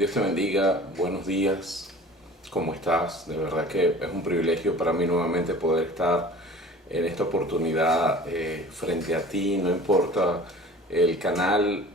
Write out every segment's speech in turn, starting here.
Dios te bendiga, buenos días, ¿cómo estás? De verdad que es un privilegio para mí nuevamente poder estar en esta oportunidad frente a ti, no importa el canal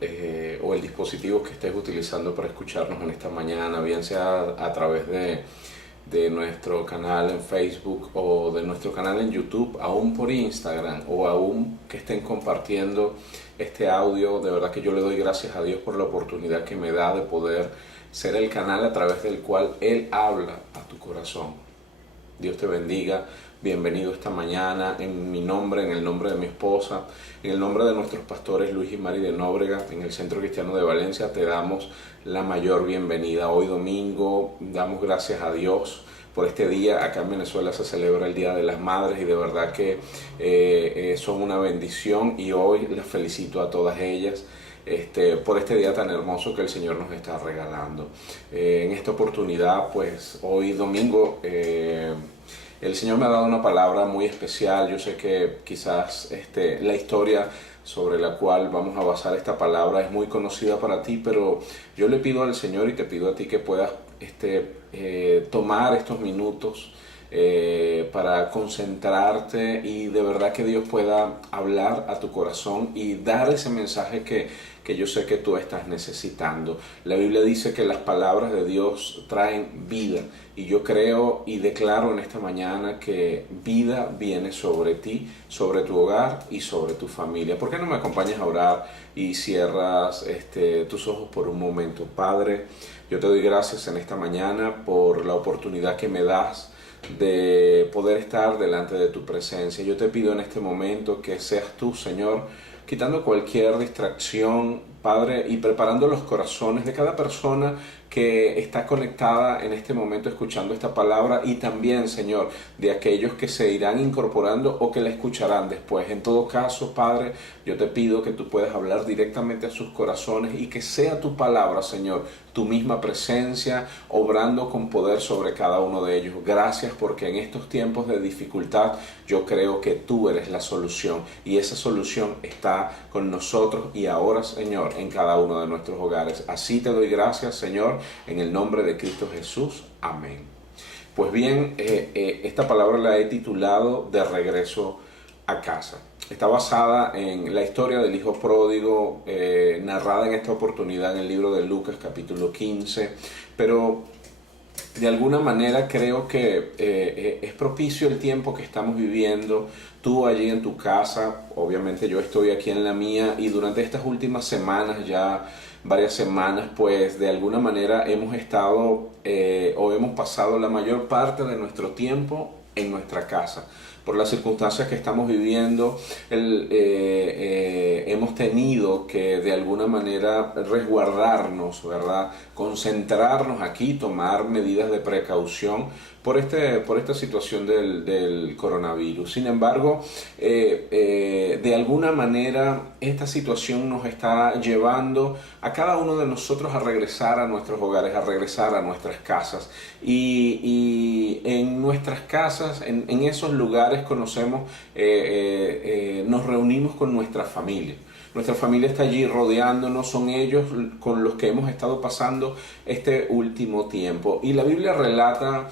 o el dispositivo que estés utilizando para escucharnos en esta mañana, bien sea a través de nuestro canal en Facebook o de nuestro canal en YouTube, aún por Instagram o aún que estén compartiendo este audio. De verdad que yo le doy gracias a Dios por la oportunidad que me da de poder ser el canal a través del cual Él habla a tu corazón. Dios te bendiga, bienvenido esta mañana en mi nombre, en el nombre de mi esposa, en el nombre de nuestros pastores Luis y Mari de Nóbrega, en el Centro Cristiano de Valencia. Te damos la mayor bienvenida. Hoy domingo damos gracias a Dios por este día. Acá en Venezuela se celebra el Día de las Madres y de verdad que son una bendición, y hoy las felicito a todas ellas por este día tan hermoso que el Señor nos está regalando. En esta oportunidad, pues hoy domingo, el Señor me ha dado una palabra muy especial. Yo sé que quizás la historia sobre la cual vamos a basar esta palabra es muy conocida para ti, pero yo le pido al Señor y te pido a ti que puedas tomar estos minutos para concentrarte y de verdad que Dios pueda hablar a tu corazón y dar ese mensaje que yo sé que tú estás necesitando. La Biblia dice que las palabras de Dios traen vida, y yo creo y declaro en esta mañana que vida viene sobre ti, sobre tu hogar y sobre tu familia. ¿Por qué no me acompañas a orar y cierras tus ojos por un momento? Padre, yo te doy gracias en esta mañana por la oportunidad que me das de poder estar delante de tu presencia. Yo te pido en este momento que seas tú, Señor, quitando cualquier distracción, Padre, y preparando los corazones de cada persona que está conectada en este momento escuchando esta palabra, y también, Señor, de aquellos que se irán incorporando o que la escucharán después. En todo caso, Padre, yo te pido que tú puedas hablar directamente a sus corazones y que sea tu palabra, Señor, tu misma presencia, obrando con poder sobre cada uno de ellos. Gracias, porque en estos tiempos de dificultad yo creo que tú eres la solución, y esa solución está con nosotros y ahora, Señor, en cada uno de nuestros hogares. Así te doy gracias, Señor, en el nombre de Cristo Jesús. Amén. Pues bien, esta palabra la he titulado De regreso a casa. Está basada en la historia del hijo pródigo, narrada en esta oportunidad en el libro de Lucas capítulo 15, pero de alguna manera creo que es propicio el tiempo que estamos viviendo. Tú allí en tu casa, obviamente yo estoy aquí en la mía, y durante estas últimas semanas, ya varias semanas, pues de alguna manera hemos estado o hemos pasado la mayor parte de nuestro tiempo en nuestra casa. Por las circunstancias que estamos viviendo, hemos tenido que de alguna manera resguardarnos, ¿verdad? Concentrarnos aquí, tomar medidas de precaución por esta situación del coronavirus. Sin embargo, de alguna manera esta situación nos está llevando a cada uno de nosotros a regresar a nuestros hogares, a regresar a nuestras casas. Y en nuestras casas, en esos lugares conocemos, nos reunimos con nuestra familia. Nuestra familia está allí rodeándonos, son ellos con los que hemos estado pasando este último tiempo. Y la Biblia relata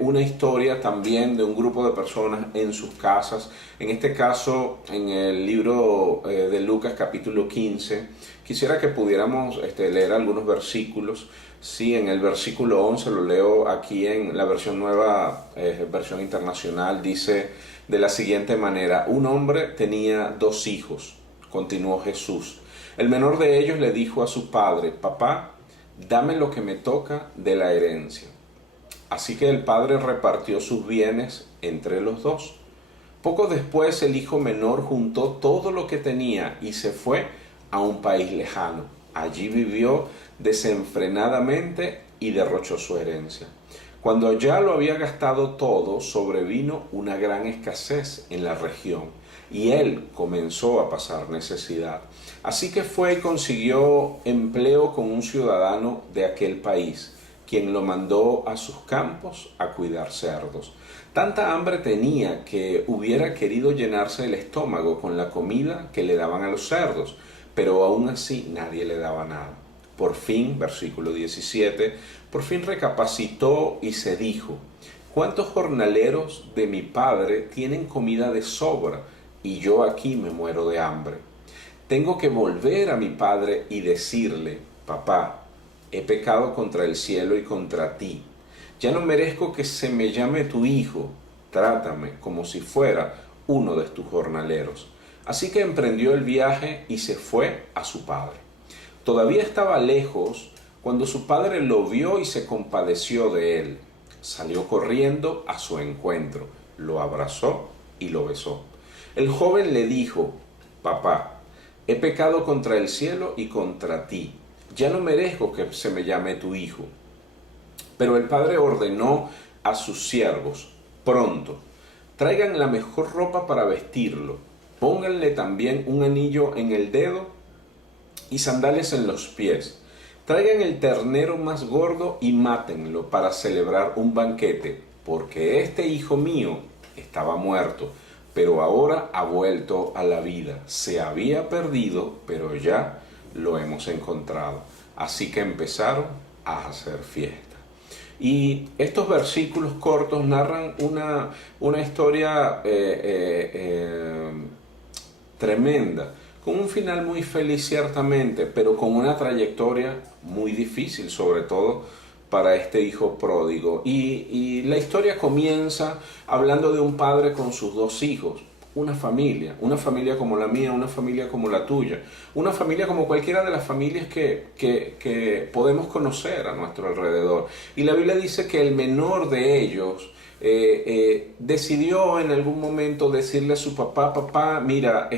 una historia también de un grupo de personas en sus casas. En este caso, en el libro de Lucas capítulo 15, quisiera que pudiéramos leer algunos versículos. Sí, en el versículo 11, lo leo aquí en la versión nueva, versión internacional, dice de la siguiente manera: un hombre tenía 2 hijos. Continuó Jesús. El menor de ellos le dijo a su padre: papá, dame lo que me toca de la herencia. Así que el padre repartió sus bienes entre los 2. Poco después el hijo menor juntó todo lo que tenía y se fue a un país lejano. Allí vivió desenfrenadamente y derrochó su herencia. Cuando ya lo había gastado todo, sobrevino una gran escasez en la región, y él comenzó a pasar necesidad. Así que fue y consiguió empleo con un ciudadano de aquel país, quien lo mandó a sus campos a cuidar cerdos. Tanta hambre tenía que hubiera querido llenarse el estómago con la comida que le daban a los cerdos, pero aún así nadie le daba nada. Por fin, versículo 17, por fin recapacitó y se dijo: ¿cuántos jornaleros de mi padre tienen comida de sobra y yo aquí me muero de hambre? Tengo que volver a mi padre y decirle: papá, he pecado contra el cielo y contra ti. Ya no merezco que se me llame tu hijo. Trátame como si fuera uno de tus jornaleros. Así que emprendió el viaje y se fue a su padre. Todavía estaba lejos cuando su padre lo vio y se compadeció de él. Salió corriendo a su encuentro, lo abrazó y lo besó. El joven le dijo: papá, he pecado contra el cielo y contra ti. Ya no merezco que se me llame tu hijo. Pero el padre ordenó a sus siervos: pronto, traigan la mejor ropa para vestirlo, pónganle también un anillo en el dedo y sandalias en los pies. Traigan el ternero más gordo y mátenlo para celebrar un banquete, porque este hijo mío estaba muerto, pero ahora ha vuelto a la vida. Se había perdido, pero ya lo hemos encontrado. Así que empezaron a hacer fiesta. Y estos versículos cortos narran una historia tremenda, con un final muy feliz ciertamente, pero con una trayectoria muy difícil, sobre todo para este hijo pródigo. Y la historia comienza hablando de un padre con sus dos hijos. Una familia como la mía, una familia como la tuya, una familia como cualquiera de las familias que podemos conocer a nuestro alrededor. Y la Biblia dice que el menor de ellos decidió en algún momento decirle a su papá: papá, mira,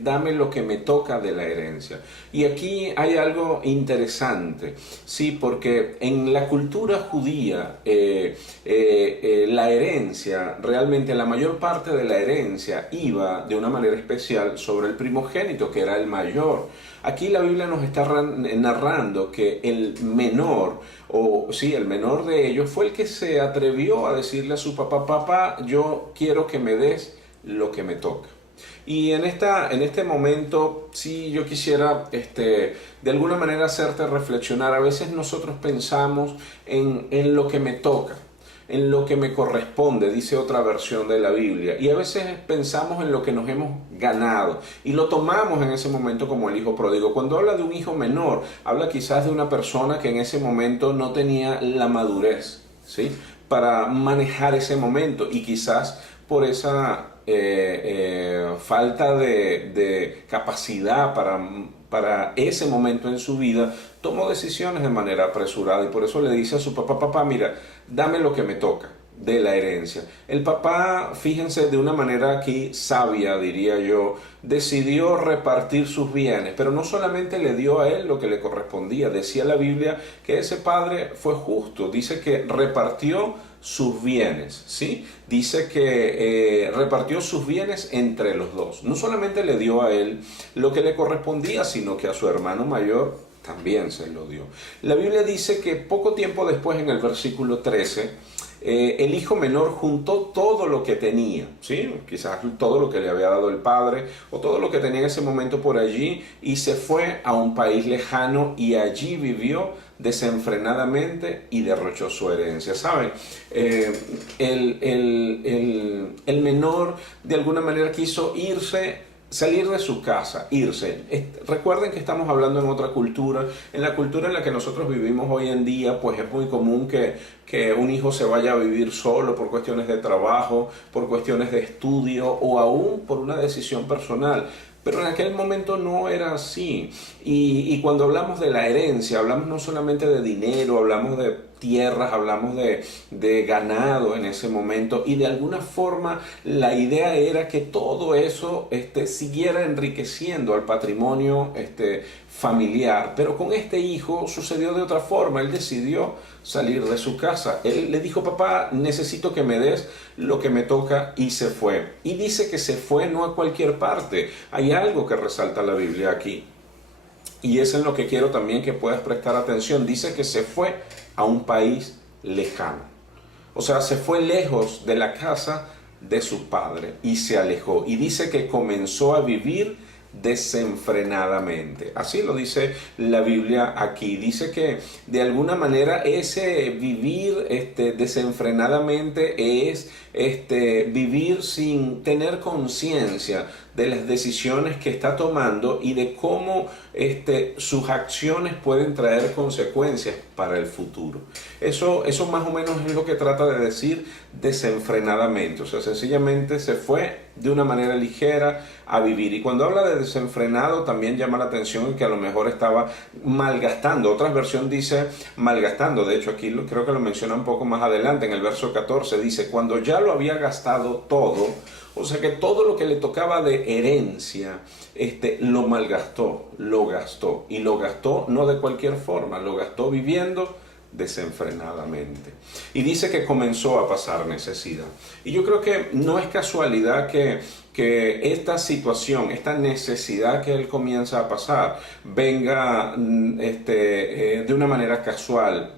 dame lo que me toca de la herencia. Y aquí hay algo interesante, sí, porque en la cultura judía la herencia, realmente la mayor parte de la herencia iba de una manera especial sobre el primogénito, que era el mayor. Aquí la Biblia nos está narrando que el menor, el menor de ellos fue el que se atrevió a decirle a su papá: papá, yo quiero que me des lo que me toca. Y en este momento, sí, yo quisiera de alguna manera hacerte reflexionar. A veces nosotros pensamos en lo que me toca, en lo que me corresponde, dice otra versión de la Biblia. Y a veces pensamos en lo que nos hemos ganado y lo tomamos en ese momento como el hijo pródigo. Cuando habla de un hijo menor, habla quizás de una persona que en ese momento no tenía la madurez, ¿sí?, para manejar ese momento, y quizás por esa falta de capacidad para ese momento en su vida, tomó decisiones de manera apresurada, y por eso le dice a su papá: papá, mira, dame lo que me toca de la herencia. El papá, fíjense, de una manera aquí sabia, diría yo, decidió repartir sus bienes, pero no solamente le dio a él lo que le correspondía. Decía la Biblia que ese padre fue justo, dice que repartió sus bienes, ¿sí? Dice que repartió sus bienes entre los dos. No solamente le dio a él lo que le correspondía, sino que a su hermano mayor también se lo dio. La Biblia dice que poco tiempo después, en el versículo 13, el hijo menor juntó todo lo que tenía, ¿sí?, quizás todo lo que le había dado el padre o todo lo que tenía en ese momento por allí, y se fue a un país lejano y allí vivió desenfrenadamente y derrochó su herencia. ¿Saben? El menor de alguna manera quiso salir de su casa, irse. Recuerden que estamos hablando en otra cultura, en la cultura en la que nosotros vivimos hoy en día. Pues es muy común que un hijo se vaya a vivir solo por cuestiones de trabajo, por cuestiones de estudio o aún por una decisión personal. Pero en aquel momento no era así. Y cuando hablamos de la herencia, hablamos no solamente de dinero, hablamos de tierras, hablamos de ganado en ese momento, y de alguna forma la idea era que todo eso siguiera enriqueciendo al patrimonio familiar. Pero con este hijo sucedió de otra forma. Él decidió salir de su casa. Él le dijo: papá, necesito que me des lo que me toca, y se fue. Y dice que se fue no a cualquier parte. Hay algo que resalta la Biblia aquí, y es en lo que quiero también que puedas prestar atención. Dice que se fue a un país lejano. O sea, se fue lejos de la casa de su padre y se alejó. Y dice que comenzó a vivir desenfrenadamente. Así lo dice la Biblia aquí. Dice que de alguna manera ese vivir desenfrenadamente es vivir sin tener conciencia de las decisiones que está tomando y de cómo sus acciones pueden traer consecuencias para el futuro. Eso más o menos es lo que trata de decir desenfrenadamente. O sea, sencillamente se fue de una manera ligera a vivir. Y cuando habla de desenfrenado también llama la atención que a lo mejor estaba malgastando. Otra versión dice malgastando. De hecho, aquí creo que lo menciona un poco más adelante en el verso 14. Dice, cuando ya lo había gastado todo, o sea que todo lo que le tocaba de herencia, lo malgastó, lo gastó. Y lo gastó no de cualquier forma, lo gastó viviendo desenfrenadamente. Y dice que comenzó a pasar necesidad. Y yo creo que no es casualidad que esta situación, esta necesidad que él comienza a pasar, venga de una manera casual.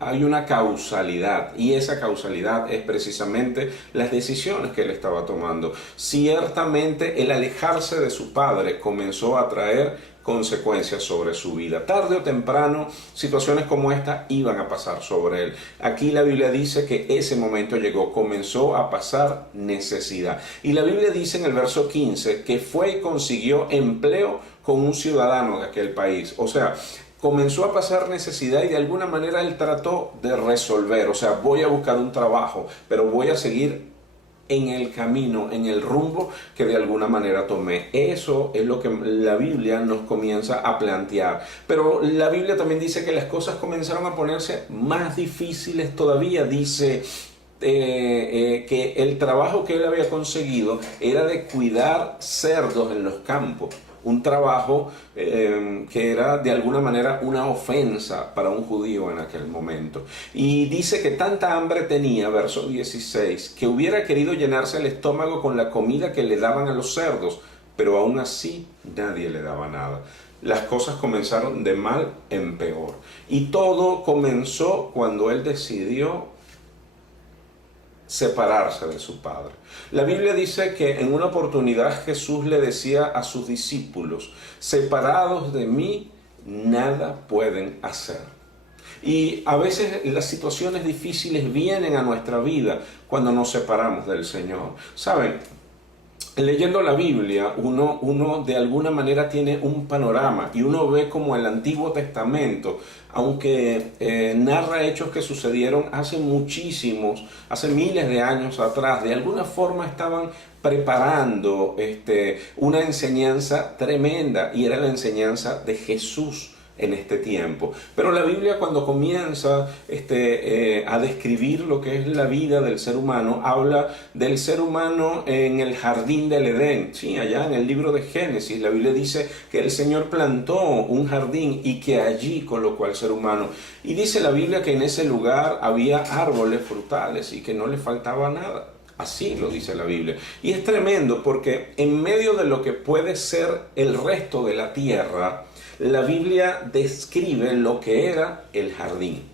Hay una causalidad, y esa causalidad es precisamente las decisiones que él estaba tomando. Ciertamente el alejarse de su padre comenzó a traer consecuencias sobre su vida. Tarde o temprano, situaciones como esta iban a pasar sobre él. Aquí la Biblia dice que ese momento llegó, comenzó a pasar necesidad. Y la Biblia dice en el verso 15 que fue y consiguió empleo con un ciudadano de aquel país. O sea, comenzó a pasar necesidad y de alguna manera él trató de resolver. O sea, voy a buscar un trabajo, pero voy a seguir en el camino, en el rumbo que de alguna manera tomé. Eso es lo que la Biblia nos comienza a plantear. Pero la Biblia también dice que las cosas comenzaron a ponerse más difíciles todavía. Dice que el trabajo que él había conseguido era de cuidar cerdos en los campos. Un trabajo que era de alguna manera una ofensa para un judío en aquel momento. Y dice que tanta hambre tenía, verso 16, que hubiera querido llenarse el estómago con la comida que le daban a los cerdos, pero aún así nadie le daba nada. Las cosas comenzaron de mal en peor. Y todo comenzó cuando él decidió separarse de su padre. La Biblia dice que en una oportunidad Jesús le decía a sus discípulos, separados de mí, nada pueden hacer. Y a veces las situaciones difíciles vienen a nuestra vida cuando nos separamos del Señor. ¿Saben? Leyendo la Biblia, uno de alguna manera tiene un panorama y uno ve como el Antiguo Testamento, aunque narra hechos que sucedieron hace miles de años atrás, de alguna forma estaban preparando una enseñanza tremenda, y era la enseñanza de Jesús en este tiempo. Pero la Biblia, cuando comienza a describir lo que es la vida del ser humano, habla del ser humano en el jardín del Edén. Sí, allá en el libro de Génesis la Biblia dice que el Señor plantó un jardín y que allí colocó al ser humano. Y dice la Biblia que en ese lugar había árboles frutales y que no le faltaba nada. Así lo dice la Biblia. Y es tremendo porque en medio de lo que puede ser el resto de la tierra, la Biblia describe lo que era el jardín.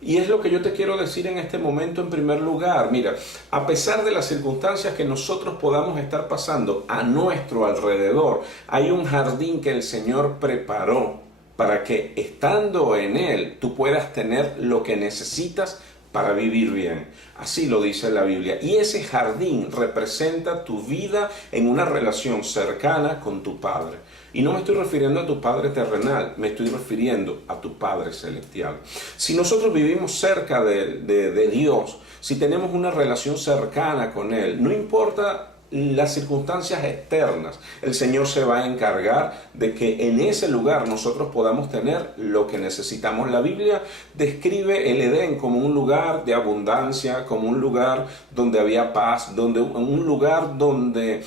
Y es lo que yo te quiero decir en este momento en primer lugar. Mira, a pesar de las circunstancias que nosotros podamos estar pasando a nuestro alrededor, hay un jardín que el Señor preparó para que estando en él tú puedas tener lo que necesitas para vivir bien. Así lo dice la Biblia. Y ese jardín representa tu vida en una relación cercana con tu Padre. Y no me estoy refiriendo a tu Padre terrenal, me estoy refiriendo a tu Padre celestial. Si nosotros vivimos cerca de Dios, si tenemos una relación cercana con Él, no importa las circunstancias externas, el Señor se va a encargar de que en ese lugar nosotros podamos tener lo que necesitamos. La Biblia describe el Edén como un lugar de abundancia, como un lugar donde había paz, un lugar donde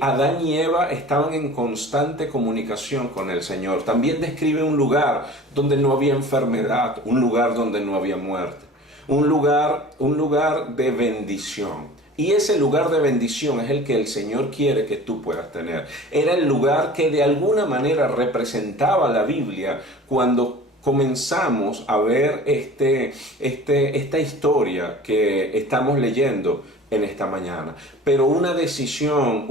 Adán y Eva estaban en constante comunicación con el Señor. También describe un lugar donde no había enfermedad, un lugar donde no había muerte, un lugar de bendición. Y ese lugar de bendición es el que el Señor quiere que tú puedas tener. Era el lugar que de alguna manera representaba la Biblia cuando comenzamos a ver esta historia que estamos leyendo en esta mañana. Pero una decisión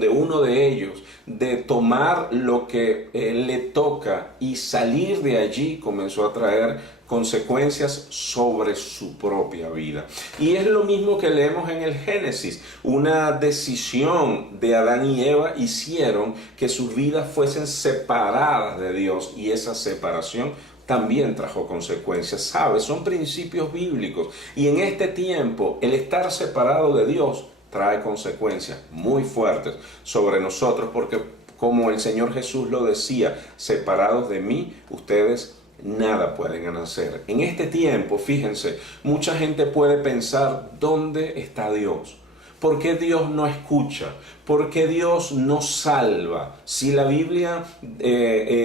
de uno de ellos, de tomar lo que le toca y salir de allí, comenzó a traer consecuencias sobre su propia vida. Y es lo mismo que leemos en el Génesis. Una decisión de Adán y Eva hicieron que sus vidas fuesen separadas de Dios, y esa separación también trajo consecuencias. ¿Sabes? Son principios bíblicos, y en este tiempo el estar separado de Dios trae consecuencias muy fuertes sobre nosotros, porque como el Señor Jesús lo decía, separados de mí, ustedes nada pueden hacer. En este tiempo, fíjense, mucha gente puede pensar, ¿dónde está Dios? ¿Por qué Dios no escucha? ¿Por qué Dios no salva? Si la Biblia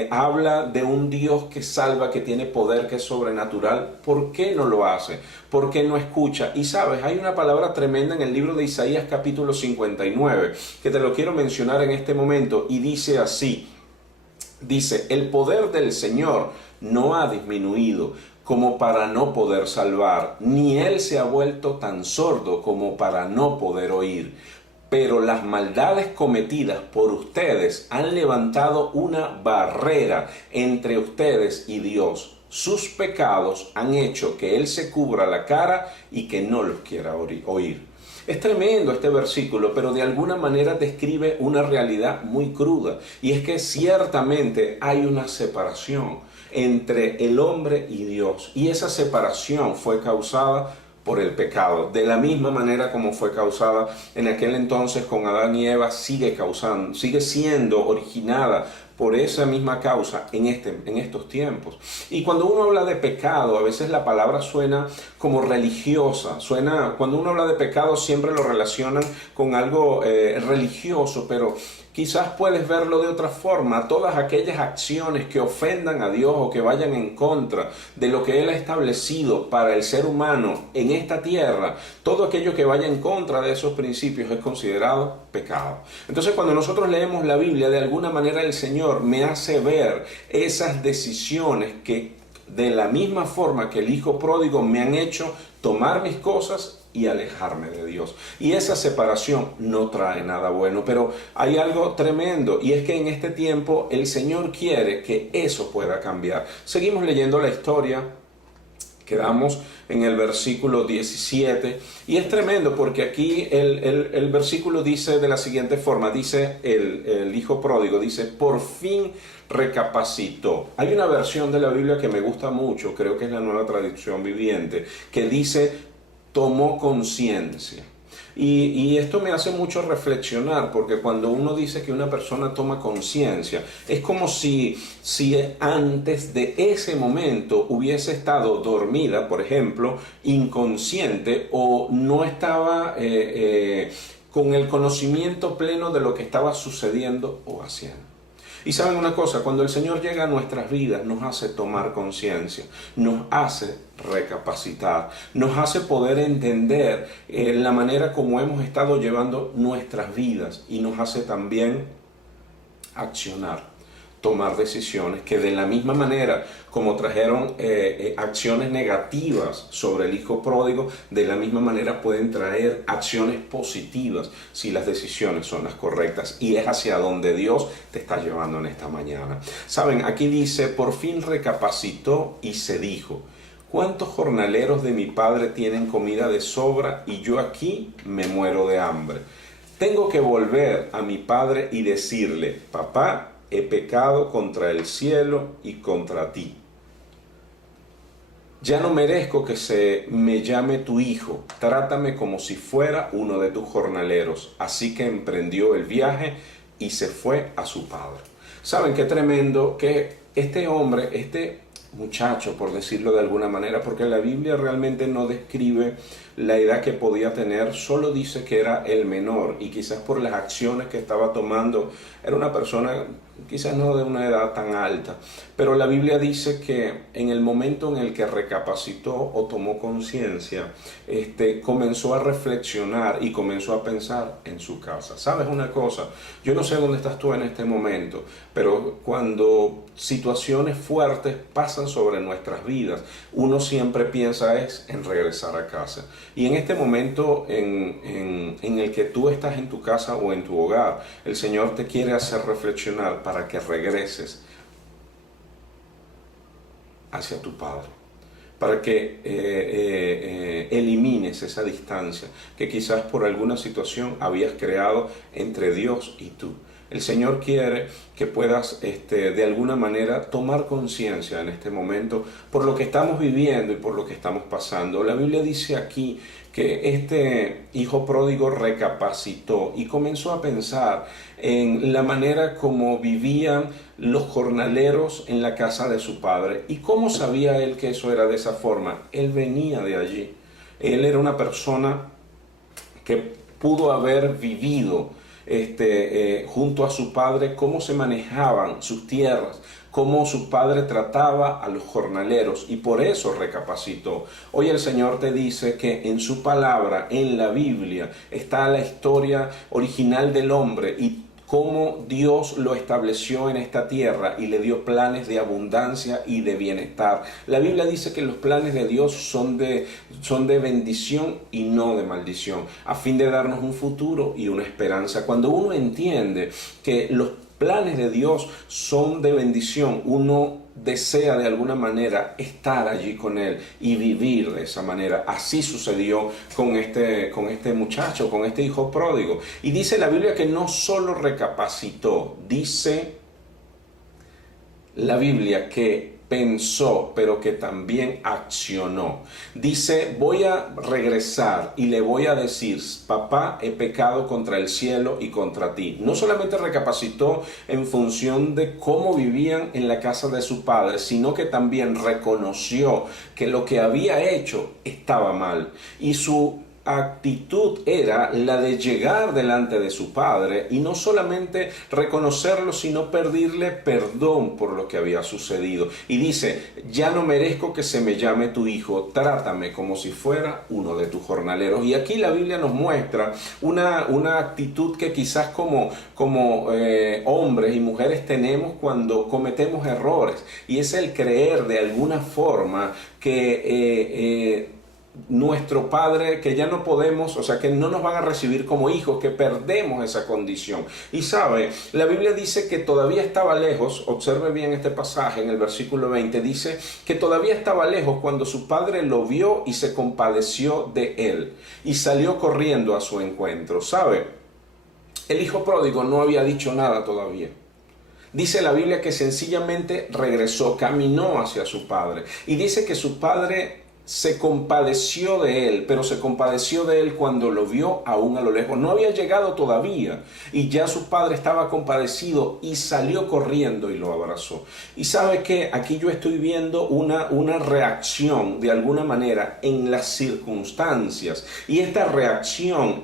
habla de un Dios que salva, que tiene poder, que es sobrenatural, ¿por qué no lo hace? ¿Por qué no escucha? Y sabes, hay una palabra tremenda en el libro de Isaías capítulo 59, que te lo quiero mencionar en este momento, y dice así. Dice, el poder del Señor no ha disminuido como para no poder salvar, ni Él se ha vuelto tan sordo como para no poder oír. Pero las maldades cometidas por ustedes han levantado una barrera entre ustedes y Dios. Sus pecados han hecho que Él se cubra la cara y que no los quiera oír. Es tremendo este versículo, pero de alguna manera describe una realidad muy cruda, y es que ciertamente hay una separación entre el hombre y Dios, y esa separación fue causada por el pecado, de la misma manera como fue causada en aquel entonces con Adán y Eva, sigue siendo originada por esa misma causa en estos tiempos. Y cuando uno habla de pecado, a veces la palabra suena como religiosa, cuando uno habla de pecado siempre lo relacionan con algo religioso, pero quizás puedes verlo de otra forma. Todas aquellas acciones que ofendan a Dios o que vayan en contra de lo que Él ha establecido para el ser humano en esta tierra, todo aquello que vaya en contra de esos principios es considerado pecado. Entonces, cuando nosotros leemos la Biblia, de alguna manera el Señor me hace ver esas decisiones que, de la misma forma que el hijo pródigo, me han hecho tomar mis cosas y alejarme de Dios. Y esa separación no trae nada bueno, pero hay algo tremendo, y es que en este tiempo el Señor quiere que eso pueda cambiar. Seguimos leyendo la historia. Quedamos en el versículo 17, y es tremendo porque aquí el versículo dice de la siguiente forma, dice el hijo pródigo, dice, por fin recapacitó. Hay una versión de la Biblia que me gusta mucho, creo que es la Nueva Traducción Viviente, que dice, tomó conciencia. Y esto me hace mucho reflexionar, porque cuando uno dice que una persona toma conciencia, es como si antes de ese momento hubiese estado dormida, por ejemplo, inconsciente, o no estaba con el conocimiento pleno de lo que estaba sucediendo o haciendo. Y saben una cosa, cuando el Señor llega a nuestras vidas, nos hace tomar conciencia, nos hace recapacitar, nos hace poder entender la manera como hemos estado llevando nuestras vidas, y nos hace también accionar, tomar decisiones que, de la misma manera como trajeron acciones negativas sobre el hijo pródigo, de la misma manera pueden traer acciones positivas si las decisiones son las correctas, y es hacia donde Dios te está llevando en esta mañana. Saben, aquí dice, por fin recapacitó y se dijo, ¿cuántos jornaleros de mi padre tienen comida de sobra y yo aquí me muero de hambre? Tengo que volver a mi padre y decirle, papá, he pecado contra el cielo y contra ti. Ya no merezco que se me llame tu hijo, trátame como si fuera uno de tus jornaleros. Así que emprendió el viaje y se fue a su padre. ¿Saben qué tremendo que este hombre, este muchacho, por decirlo de alguna manera, porque la Biblia realmente no describe la edad que podía tener, solo dice que era el menor, y quizás por las acciones que estaba tomando, era una persona quizás no de una edad tan alta, pero la Biblia dice que en el momento en el que recapacitó o tomó conciencia, comenzó a reflexionar y comenzó a pensar en su casa. ¿Sabes una cosa? Yo no sé dónde estás tú en este momento, pero cuando situaciones fuertes pasan sobre nuestras vidas, uno siempre piensa es en regresar a casa. Y en este momento en el que tú estás en tu casa o en tu hogar, el Señor te quiere hacer reflexionar para que regreses hacia tu Padre, para que elimines esa distancia que quizás por alguna situación habías creado entre Dios y tú. El Señor quiere que puedas de alguna manera tomar conciencia en este momento por lo que estamos viviendo y por lo que estamos pasando. La Biblia dice aquí que este hijo pródigo recapacitó y comenzó a pensar en la manera como vivían los jornaleros en la casa de su padre. ¿Y cómo sabía él que eso era de esa forma? Él venía de allí. Él era una persona que pudo haber vivido junto a su padre, cómo se manejaban sus tierras, cómo su padre trataba a los jornaleros, y por eso recapacitó. Hoy el Señor te dice que en su palabra, en la Biblia, está la historia original del hombre y cómo Dios lo estableció en esta tierra y le dio planes de abundancia y de bienestar. La Biblia dice que los planes de Dios son de bendición y no de maldición, a fin de darnos un futuro y una esperanza. Cuando uno entiende que los planes de Dios son de bendición, uno desea de alguna manera estar allí con Él y vivir de esa manera. Así sucedió con este muchacho, con este hijo pródigo. Y dice la Biblia que no solo recapacitó, dice la Biblia que pensó, pero que también accionó. Dice, voy a regresar y le voy a decir, papá, he pecado contra el cielo y contra ti. No solamente recapacitó en función de cómo vivían en la casa de su padre, sino que también reconoció que lo que había hecho estaba mal. Y su actitud era la de llegar delante de su padre y no solamente reconocerlo, sino pedirle perdón por lo que había sucedido. Y dice, ya no merezco que se me llame tu hijo, trátame como si fuera uno de tus jornaleros. Y aquí la Biblia nos muestra una actitud que quizás como hombres y mujeres tenemos cuando cometemos errores, y es el creer de alguna forma que nuestro padre, que ya no podemos, o sea, que no nos van a recibir como hijos, que perdemos esa condición. Y sabe, la Biblia dice que todavía estaba lejos. Observe bien este pasaje en el versículo 20, dice que todavía estaba lejos cuando su padre lo vio y se compadeció de él y salió corriendo a su encuentro. Sabe, el hijo pródigo no había dicho nada todavía. Dice la Biblia que sencillamente regresó, caminó hacia su padre, y dice que su padre se compadeció de él, pero se compadeció de él cuando lo vio aún a lo lejos. No había llegado todavía y ya su padre estaba compadecido y salió corriendo y lo abrazó. Y sabe que aquí yo estoy viendo una reacción de alguna manera en las circunstancias, y esta reacción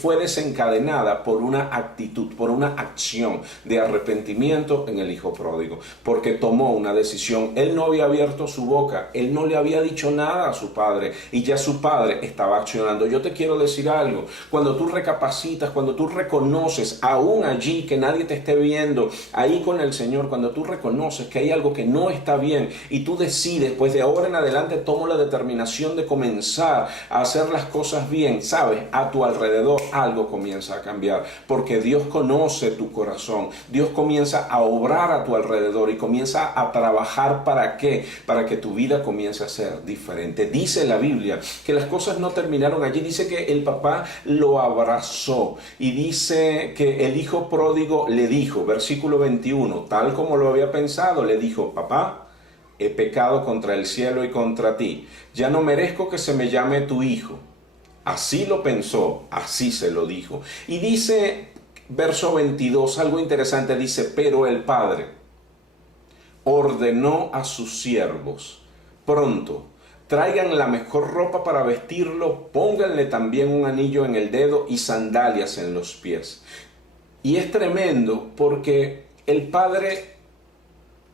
fue desencadenada por una actitud, por una acción de arrepentimiento en el hijo pródigo, porque tomó una decisión. Él no había abierto su boca, él no le había dicho nada a su padre, y ya su padre estaba accionando. Yo te quiero decir algo: cuando tú recapacitas, cuando tú reconoces, aún allí que nadie te esté viendo, ahí con el Señor, cuando tú reconoces que hay algo que no está bien y tú decides, pues de ahora en adelante tomo la determinación de comenzar a hacer las cosas bien, sabes, a tu alrededor algo comienza a cambiar, porque Dios conoce tu corazón. Dios comienza a obrar a tu alrededor y comienza a trabajar. ¿Para qué? Para que tu vida comience a ser diferente. Dice la Biblia que las cosas no terminaron allí. Dice que el papá lo abrazó, y dice que el hijo pródigo le dijo, versículo 21, tal como lo había pensado, le dijo: papá, he pecado contra el cielo y contra ti, ya no merezco que se me llame tu hijo. Así lo pensó, así se lo dijo. Y dice, verso 22, algo interesante, dice: pero el padre ordenó a sus siervos: pronto, traigan la mejor ropa para vestirlo, pónganle también un anillo en el dedo y sandalias en los pies. Y es tremendo porque el padre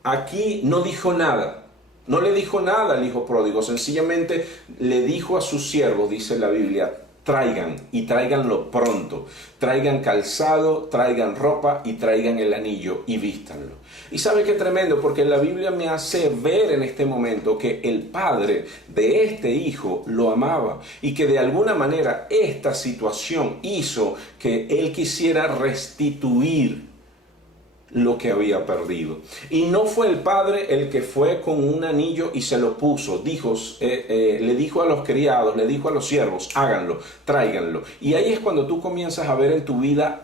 aquí no dijo nada. No le dijo nada al hijo pródigo, sencillamente le dijo a sus siervos, dice la Biblia, traigan y tráiganlo pronto, traigan calzado, traigan ropa y traigan el anillo y vístanlo. Y sabe qué tremendo, porque la Biblia me hace ver en este momento que el padre de este hijo lo amaba y que de alguna manera esta situación hizo que él quisiera restituir lo que había perdido. Y no fue el padre el que fue con un anillo y se lo puso. Le dijo a los criados, le dijo a los siervos, háganlo, tráiganlo. Y ahí es cuando tú comienzas a ver en tu vida,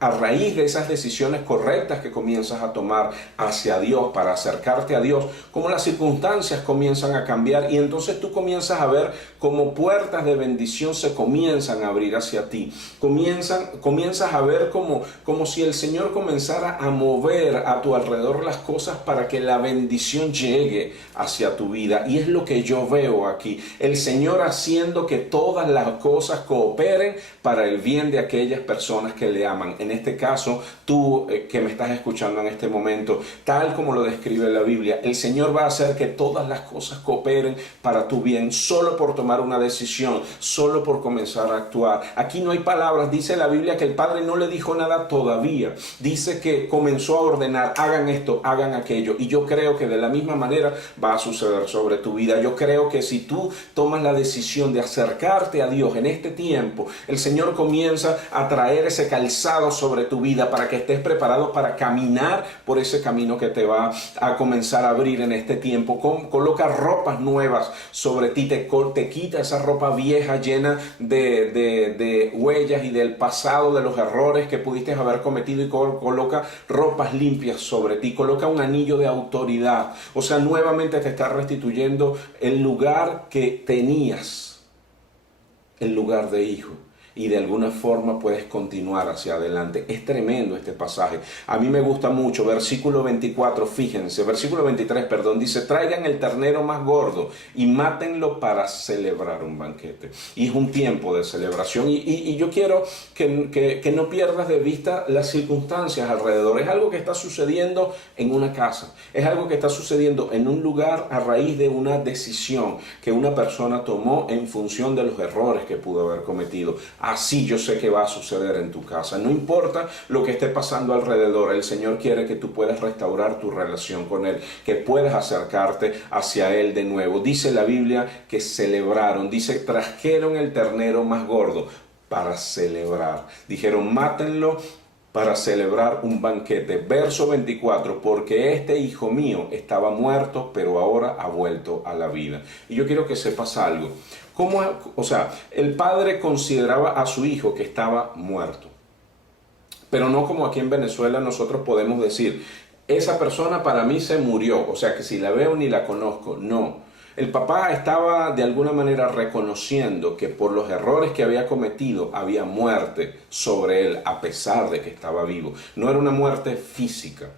a raíz de esas decisiones correctas que comienzas a tomar hacia Dios, para acercarte a Dios, cómo las circunstancias comienzan a cambiar y entonces tú comienzas a ver cómo puertas de bendición se comienzan a abrir hacia ti. Comienzas a ver como si el Señor comenzara a mover a tu alrededor las cosas para que la bendición llegue hacia tu vida. Y es lo que yo veo aquí. El Señor haciendo que todas las cosas cooperen para el bien de aquellas personas que le aman. En este caso, tú que me estás escuchando en este momento, tal como lo describe la Biblia, el Señor va a hacer que todas las cosas cooperen para tu bien, solo por tomar una decisión, solo por comenzar a actuar. Aquí no hay palabras, dice la Biblia que el Padre no le dijo nada todavía, dice que comenzó a ordenar, hagan esto, hagan aquello, y yo creo que de la misma manera va a suceder sobre tu vida. Yo creo que si tú tomas la decisión de acercarte a Dios en este tiempo, el Señor comienza a traer ese calzado sobre tu vida para que estés preparado para caminar por ese camino que te va a comenzar a abrir en este tiempo. Coloca ropas nuevas sobre ti, te quita esa ropa vieja llena de huellas y del pasado, de los errores que pudiste haber cometido, y coloca ropas limpias sobre ti, coloca un anillo de autoridad. O sea, nuevamente te está restituyendo el lugar que tenías, el lugar de hijo. Y de alguna forma puedes continuar hacia adelante. Es tremendo este pasaje. A mí me gusta mucho. Versículo 24, fíjense. Versículo 23, perdón. Dice, traigan el ternero más gordo y mátenlo para celebrar un banquete. Y es un tiempo de celebración. Y yo quiero que no pierdas de vista las circunstancias alrededor. Es algo que está sucediendo en una casa. Es algo que está sucediendo en un lugar a raíz de una decisión que una persona tomó en función de los errores que pudo haber cometido. Así yo sé que va a suceder en tu casa. No importa lo que esté pasando alrededor, el Señor quiere que tú puedas restaurar tu relación con Él, que puedas acercarte hacia Él de nuevo. Dice la Biblia que celebraron, dice, trajeron el ternero más gordo para celebrar. Dijeron, mátenlo para celebrar un banquete. Verso 24, porque este hijo mío estaba muerto, pero ahora ha vuelto a la vida. Y yo quiero que sepas algo. El padre consideraba a su hijo que estaba muerto. Pero no como aquí en Venezuela nosotros podemos decir, esa persona para mí se murió, o sea que si la veo ni la conozco. No. El papá estaba de alguna manera reconociendo que por los errores que había cometido había muerte sobre él a pesar de que estaba vivo. No era una muerte física.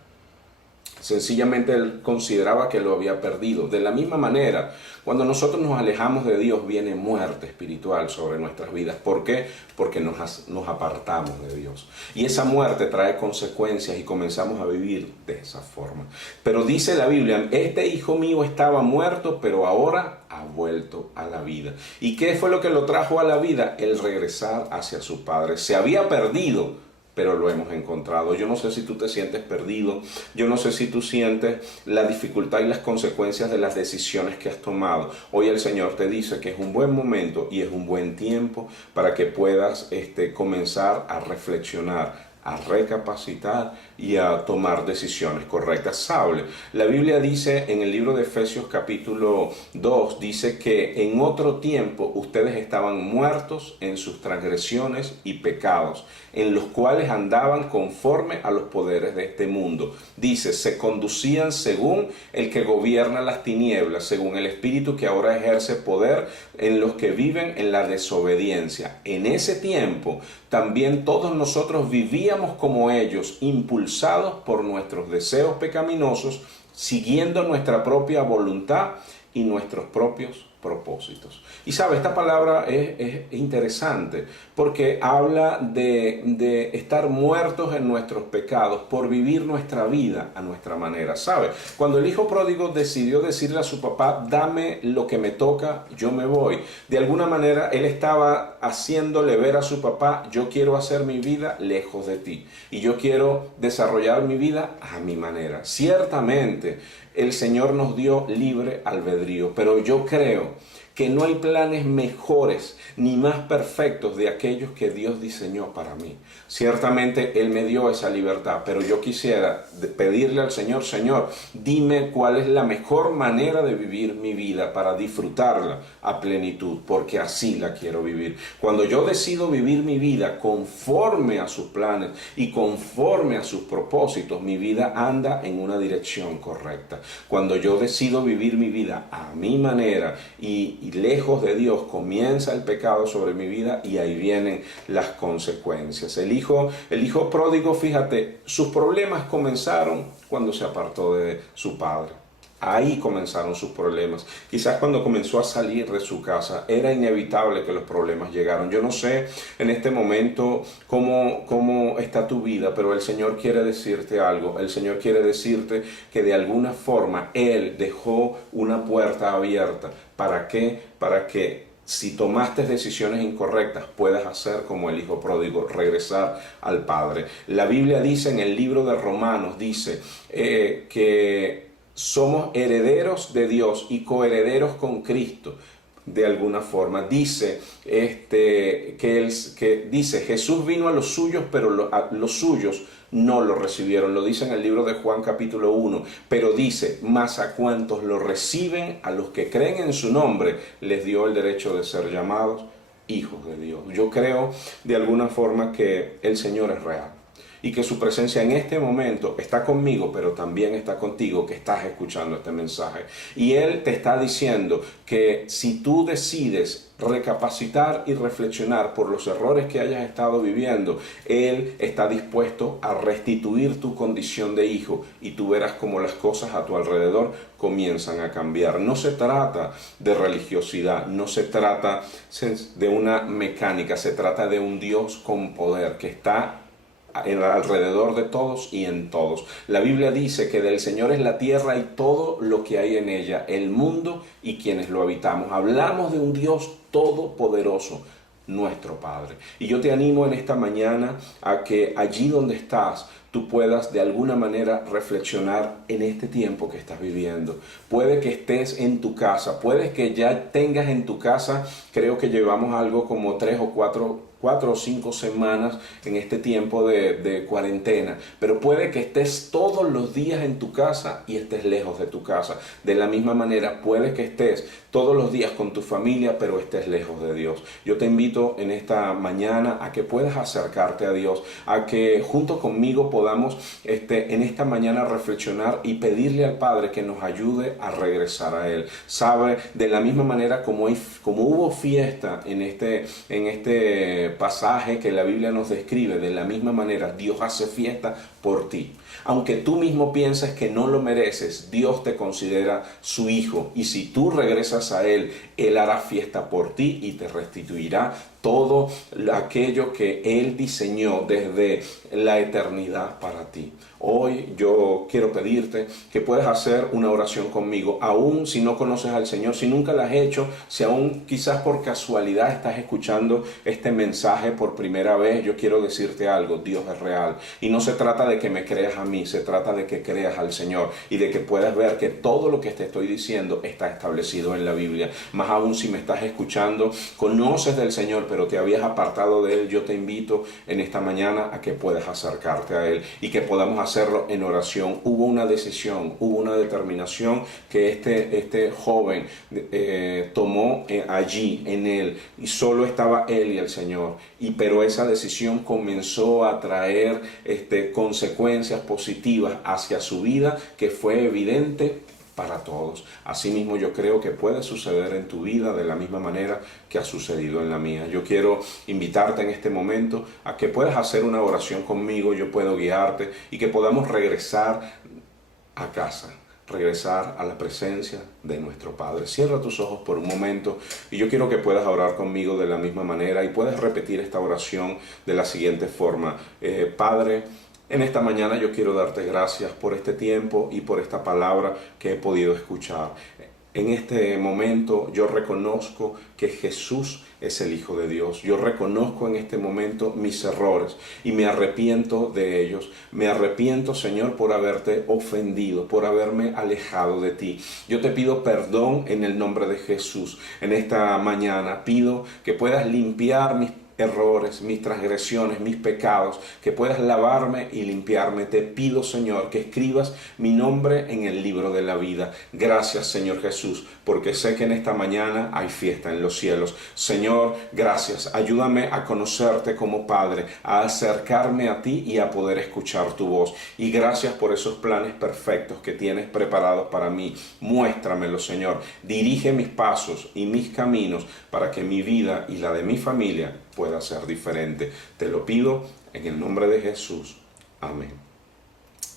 Sencillamente él consideraba que lo había perdido. De la misma manera, cuando nosotros nos alejamos de Dios, viene muerte espiritual sobre nuestras vidas. ¿Por qué? Porque nos apartamos de Dios. Y esa muerte trae consecuencias y comenzamos a vivir de esa forma. Pero dice la Biblia, este hijo mío estaba muerto, pero ahora ha vuelto a la vida. ¿Y qué fue lo que lo trajo a la vida? El regresar hacia su padre. Se había perdido, pero lo hemos encontrado. Yo no sé si tú te sientes perdido, yo no sé si tú sientes la dificultad y las consecuencias de las decisiones que has tomado. Hoy el Señor te dice que es un buen momento y es un buen tiempo para que puedas comenzar a reflexionar, a recapacitar y a tomar decisiones correctas. ¿Sabe? La Biblia dice en el libro de Efesios capítulo 2, dice que en otro tiempo ustedes estaban muertos en sus transgresiones y pecados, en los cuales andaban conforme a los poderes de este mundo. Dice, se conducían según el que gobierna las tinieblas, según el espíritu que ahora ejerce poder en los que viven en la desobediencia. En ese tiempo también todos nosotros vivíamos como ellos, impulsados por nuestros deseos pecaminosos, siguiendo nuestra propia voluntad y nuestros propios propósitos. Y sabe, esta palabra es interesante porque habla de estar muertos en nuestros pecados por vivir nuestra vida a nuestra manera. ¿Sabe? Cuando el hijo pródigo decidió decirle a su papá, dame lo que me toca, yo me voy. De alguna manera él estaba haciéndole ver a su papá, yo quiero hacer mi vida lejos de ti y yo quiero desarrollar mi vida a mi manera. Ciertamente el Señor nos dio libre albedrío, pero yo creo que no hay planes mejores ni más perfectos de aquellos que Dios diseñó para mí. Ciertamente Él me dio esa libertad, pero yo quisiera pedirle al Señor, Señor, dime cuál es la mejor manera de vivir mi vida para disfrutarla a plenitud, porque así la quiero vivir. Cuando yo decido vivir mi vida conforme a sus planes y conforme a sus propósitos, mi vida anda en una dirección correcta. Cuando yo decido vivir mi vida a mi manera y lejos de Dios, comienza el pecado sobre mi vida y ahí vienen las consecuencias. El hijo pródigo, fíjate, sus problemas comenzaron cuando se apartó de su padre. Ahí comenzaron sus problemas. Quizás cuando comenzó a salir de su casa era inevitable que los problemas llegaron. Yo no sé en este momento cómo está tu vida, pero el Señor quiere decirte algo. El Señor quiere decirte que de alguna forma Él dejó una puerta abierta. ¿Para qué? Para que si tomaste decisiones incorrectas, puedas hacer como el hijo pródigo, regresar al Padre. La Biblia dice en el libro de Romanos, dice que somos herederos de Dios y coherederos con Cristo. De alguna forma dice dice Jesús vino a los suyos, pero los suyos no lo recibieron. Lo dice en el libro de Juan capítulo 1, pero dice, mas a cuantos lo reciben, a los que creen en su nombre, les dio el derecho de ser llamados hijos de Dios. Yo creo de alguna forma que el Señor es real y que su presencia en este momento está conmigo, pero también está contigo que estás escuchando este mensaje. Y Él te está diciendo que si tú decides recapacitar y reflexionar por los errores que hayas estado viviendo, Él está dispuesto a restituir tu condición de hijo y tú verás cómo las cosas a tu alrededor comienzan a cambiar. No se trata de religiosidad, no se trata de una mecánica, se trata de un Dios con poder que está alrededor de todos y en todos. La Biblia dice que del Señor es la tierra y todo lo que hay en ella, el mundo y quienes lo habitamos. Hablamos de un Dios todopoderoso, nuestro Padre. Y yo te animo en esta mañana a que allí donde estás, tú puedas de alguna manera reflexionar en este tiempo que estás viviendo. Puede que estés en tu casa, puede que ya tengas en tu casa, creo que llevamos algo como 3 o 4 o 5 semanas en este tiempo de cuarentena, pero puede que estés todos los días en tu casa y estés lejos de tu casa. De la misma manera, puede que estés todos los días con tu familia, pero estés lejos de Dios. Yo te invito en esta mañana a que puedas acercarte a Dios, a que junto conmigo podamos en esta mañana reflexionar y pedirle al Padre que nos ayude a regresar a Él. Sabe, de la misma manera como hubo fiesta en este pasaje que la Biblia nos describe, de la misma manera Dios hace fiesta por ti. Aunque tú mismo pienses que no lo mereces, Dios te considera su hijo y si tú regresas a Él, Él hará fiesta por ti y te restituirá todo aquello que Él diseñó desde la eternidad para ti. Hoy yo quiero pedirte que puedas hacer una oración conmigo, aún si no conoces al Señor, si nunca la has hecho, si aún quizás por casualidad estás escuchando este mensaje por primera vez, yo quiero decirte algo, Dios es real. Y no se trata de que me creas a mí, se trata de que creas al Señor y de que puedas ver que todo lo que te estoy diciendo está establecido en la Biblia. Más aún si me estás escuchando, conoces del Señor, pero te habías apartado de Él, yo te invito en esta mañana a que puedas acercarte a Él y que podamos hacerlo en oración. Hubo una decisión, hubo una determinación que este joven tomó allí en Él y solo estaba Él y el Señor. Pero esa decisión comenzó a traer consecuencias positivas hacia su vida que fue evidente para todos. Asimismo, yo creo que puede suceder en tu vida de la misma manera que ha sucedido en la mía. Yo quiero invitarte en este momento a que puedas hacer una oración conmigo, yo puedo guiarte y que podamos regresar a casa. regresar a la presencia de nuestro Padre. Cierra tus ojos por un momento y yo quiero que puedas orar conmigo de la misma manera y puedas repetir esta oración de la siguiente forma. Padre, en esta mañana yo quiero darte gracias por este tiempo y por esta palabra que he podido escuchar. En este momento yo reconozco que Jesús es el Hijo de Dios. Yo reconozco en este momento mis errores y me arrepiento de ellos. Me arrepiento, Señor, por haberte ofendido, por haberme alejado de ti. Yo te pido perdón en el nombre de Jesús. En esta mañana pido que puedas limpiar mis errores, mis transgresiones, mis pecados, que puedas lavarme y limpiarme. Te pido, Señor, que escribas mi nombre en el libro de la vida. Gracias, Señor Jesús, porque sé que en esta mañana hay fiesta en los cielos. Señor, gracias. Ayúdame a conocerte como Padre, a acercarme a ti y a poder escuchar tu voz. Y gracias por esos planes perfectos que tienes preparados para mí. Muéstramelo, Señor. Dirige mis pasos y mis caminos para que mi vida y la de mi familia pueda ser diferente. Te lo pido en el nombre de Jesús. Amén.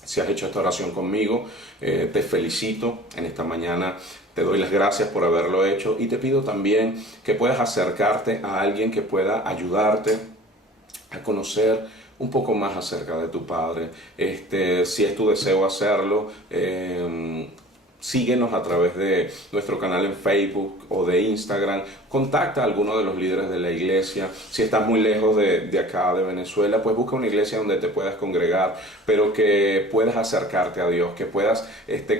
Si has hecho esta oración conmigo, te felicito en esta mañana. Te doy las gracias por haberlo hecho y te pido también que puedas acercarte a alguien que pueda ayudarte a conocer un poco más acerca de tu Padre. Si es tu deseo hacerlo, síguenos a través de nuestro canal en Facebook o de Instagram. Contacta a alguno de los líderes de la iglesia. Si estás muy lejos de acá, de Venezuela, pues busca una iglesia donde te puedas congregar, pero que puedas acercarte a Dios, que puedas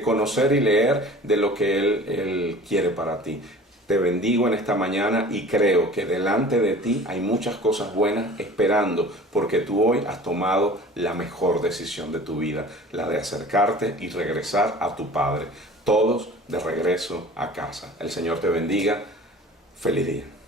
conocer y leer de lo que Él quiere para ti. Te bendigo en esta mañana y creo que delante de ti hay muchas cosas buenas esperando, porque tú hoy has tomado la mejor decisión de tu vida, la de acercarte y regresar a tu Padre. Todos de regreso a casa. El Señor te bendiga. Feliz día.